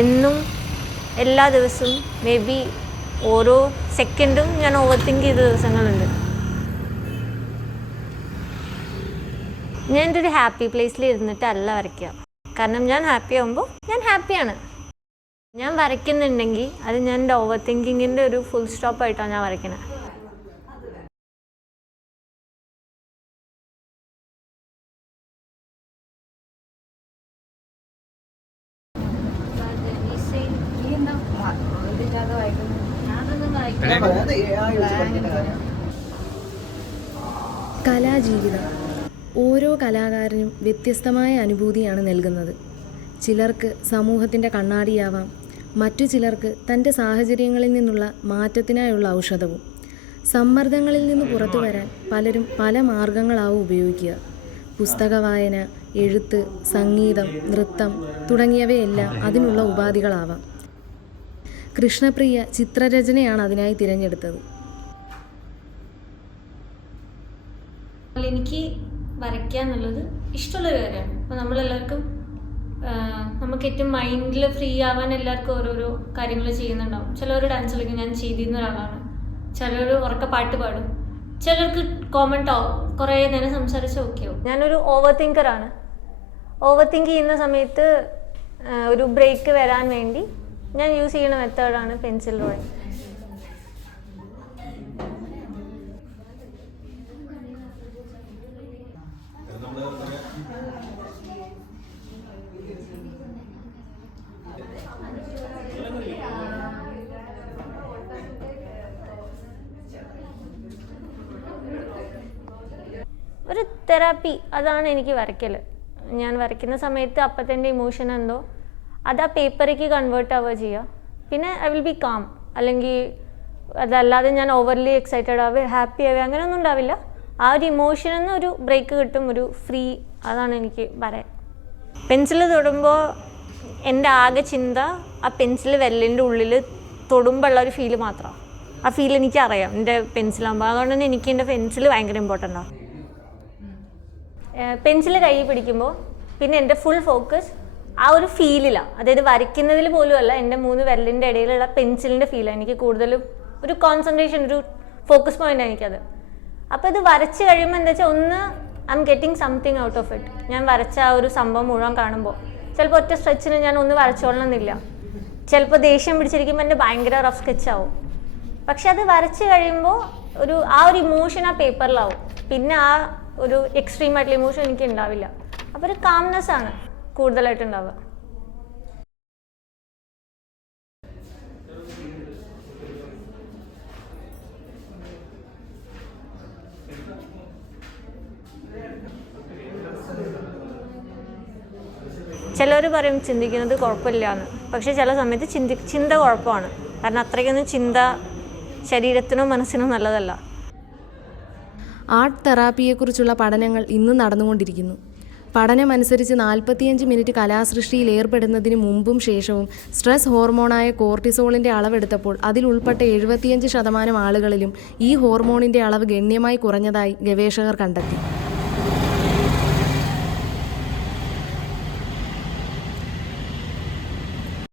എന്നും എല്ലാ ദിവസവും മേ ബി ഓരോ സെക്കൻഡും ഞാൻ ഓവർ തിങ്ക് ചെയ്ത ദിവസങ്ങളുണ്ട്. ഞാൻ എൻ്റെ ഒരു ഹാപ്പി പ്ലേസിൽ ഇരുന്നിട്ടല്ല വരയ്ക്കുക. കാരണം ഞാൻ ഹാപ്പി ആകുമ്പോൾ ഞാൻ ഹാപ്പിയാണ്. ഞാൻ വരയ്ക്കുന്നുണ്ടെങ്കിൽ അത് ഞാൻ എൻ്റെ ഓവർ തിങ്കിങ്ങിൻ്റെ ഒരു ഫുൾ സ്റ്റോപ്പായിട്ടാണ് ഞാൻ വരയ്ക്കുന്നത്. കലാജീവിതം ഓരോ കലാകാരനും വ്യത്യസ്തമായ അനുഭൂതിയാണ് നൽകുന്നത്. ചിലർക്ക് സമൂഹത്തിൻ്റെ കണ്ണാടിയാവാം, മറ്റു ചിലർക്ക് തൻ്റെ സാഹചര്യങ്ങളിൽ നിന്നുള്ള മാറ്റത്തിനായുള്ള ഔഷധവും. സമ്മർദ്ദങ്ങളിൽ നിന്ന് പുറത്തു വരാൻ പലരും പല മാർഗങ്ങളാവും ഉപയോഗിക്കുക. പുസ്തക വായന, എഴുത്ത്, സംഗീതം, നൃത്തം തുടങ്ങിയവയെല്ലാം അതിനുള്ള ഉപാധികളാവാം. കൃഷ്ണപ്രിയ ചിത്രരചനയാണ് അതിനായി തിരഞ്ഞെടുത്തത്. എനിക്ക് വരയ്ക്കുക എന്നുള്ളത് ഇഷ്ടമുള്ളൊരു കാര്യമാണ്. അപ്പോൾ നമ്മളെല്ലാവർക്കും നമുക്ക് ഏറ്റവും മൈൻഡിൽ ഫ്രീ ആവാൻ എല്ലാവർക്കും ഓരോരോ കാര്യങ്ങൾ ചെയ്യുന്നുണ്ടാവും. ചിലർ ഡാൻസ് കളിക്കും, ഞാൻ ചെയ്തിരുന്ന ഒരാളാണ്. ചിലർ ഉറക്ക പാട്ട് പാടും, ചിലർക്ക് കോമന്റ് ആവും, കുറേ നേരം സംസാരിച്ച് ഓക്കെയാവും. ഞാനൊരു ഓവർ തിങ്കറാണ്. ഓവർ തിങ്ക് ചെയ്യുന്ന സമയത്ത് ഒരു ബ്രേക്ക് വരാൻ വേണ്ടി ഞാൻ യൂസ് ചെയ്യുന്ന മെത്തേഡാണ് പെൻസിൽ ഡ്രോയിങ്. ഒരു തെറാപ്പി, അതാണ് എനിക്ക് വരയ്ക്കൽ. ഞാൻ വരയ്ക്കുന്ന സമയത്ത് അപ്പത്തെ എൻ്റെ ഇമോഷൻ എന്തോ അത് ആ പേപ്പറിലേക്ക് കൺവേർട്ട് ആവുക ചെയ്യുക. പിന്നെ ഐ വിൽ ബി കാം. അല്ലെങ്കിൽ അതല്ലാതെ ഞാൻ ഓവർലി എക്സൈറ്റഡ് ആവുക, ഹാപ്പി ആവുക, അങ്ങനെയൊന്നും ഉണ്ടാവില്ല. ആ ഒരു ഇമോഷനിൽ നിന്ന് ഒരു ബ്രേക്ക് കിട്ടും, ഒരു ഫ്രീ. അതാണ് എനിക്ക് പറയാൻ. പെൻസിൽ തൊടുമ്പോൾ എൻ്റെ ആകെ ചിന്ത ആ പെൻസിൽ വിരലിൻ്റെ ഉള്ളിൽ തൊടുമ്പോഴുള്ള ഒരു ഫീല് മാത്രമാണ്. ആ ഫീൽ എനിക്കറിയാം എൻ്റെ പെൻസിലാകുമ്പോൾ. അതുകൊണ്ട് തന്നെ എനിക്ക് എൻ്റെ പെൻസിൽ ഭയങ്കര ഇമ്പോർട്ടൻ്റ് ആണ്. പെൻസിൽ കയ്യിൽ പിടിക്കുമ്പോൾ പിന്നെ എൻ്റെ ഫുൾ ഫോക്കസ് ആ ഒരു ഫീലിലാണ്. അതായത് വരയ്ക്കുന്നതിൽ പോലും അല്ല, എൻ്റെ 3 വിരലിൻ്റെ ഇടയിലുള്ള പെൻസിലിൻ്റെ ഫീലാണ് എനിക്ക് കൂടുതലും ഒരു കോൺസെൻട്രേഷൻ, ഒരു ഫോക്കസ് പോയിൻ്റ് എനിക്കത്. അപ്പോൾ ഇത് വരച്ച് കഴിയുമ്പോൾ എന്താ വെച്ചാൽ ഒന്ന് I am getting something out of it. ഞാൻ വരച്ച ആ ഒരു സംഭവം മുഴുവൻ കാണുമ്പോൾ ചിലപ്പോൾ ഒറ്റ സ്ട്രെച്ചിന് ഞാൻ ഒന്ന് വരച്ചോളണമെന്നില്ല. ചിലപ്പോൾ ദേഷ്യം പിടിച്ചിരിക്കുമ്പോൾ എൻ്റെ ഭയങ്കര റഫ് സ്കെച്ചാവും. പക്ഷെ അത് വരച്ച് കഴിയുമ്പോൾ ആ ഒരു ഇമോഷൻ ആ പേപ്പറിലാവും. പിന്നെ ആ ഒരു എക്സ്ട്രീം ആയിട്ടുള്ള ഇമോഷൻ എനിക്ക് ഉണ്ടാവില്ല. അപ്പോൾ ഒരു കാംനെസ് ആണ് കൂടുതലായിട്ട് ഉണ്ടാവുക. ചിലർ പറയും ചിന്തിക്കുന്നത് കുഴപ്പമില്ല എന്ന്. പക്ഷേ ചില സമയത്ത് ചിന്ത കുഴപ്പമാണ്. കാരണം അത്രയ്ക്കൊന്നും ചിന്ത ശരീരത്തിനോ മനസ്സിനോ നല്ലതല്ല. ആർട്ട് തെറാപ്പിയെക്കുറിച്ചുള്ള പഠനങ്ങൾ ഇന്ന് നടന്നുകൊണ്ടിരിക്കുന്നു. പഠനമനുസരിച്ച് 45 മിനിറ്റ് കലാസൃഷ്ടിയിൽ ഏർപ്പെടുന്നതിന് മുമ്പും ശേഷവും സ്ട്രെസ് ഹോർമോണായ കോർട്ടിസോളിൻ്റെ അളവെടുത്തപ്പോൾ അതിൽ ഉൾപ്പെട്ട 75% ആളുകളിലും ഈ ഹോർമോണിൻ്റെ അളവ് ഗണ്യമായി കുറഞ്ഞതായി ഗവേഷകർ കണ്ടെത്തി.